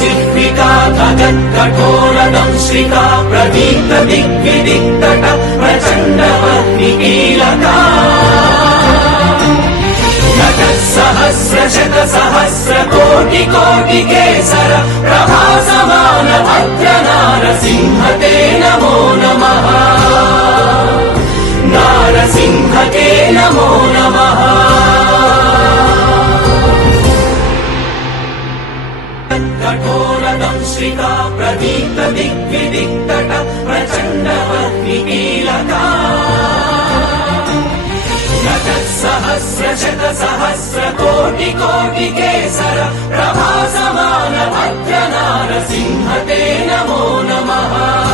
जिह्विका खगत्कठोरदंश्रिका प्रदीप्त दिग्विदिक्तट प्रचण्डवह्निकीलका सहस्रशतसहस्रकोटिकोटिकेसर प्रभासमान भद्रनारसिंह ते नमो नमः नारसिंह ते नमो नमः कठोरदंश्रिका प्रदीप्त दिग्विदिक्तट प्रचण्डवह्निकीलका सहस्रशतसहस्रकोटिकोटिकेसर प्रभासमान भद्रनारसिंह ते नमो नमः।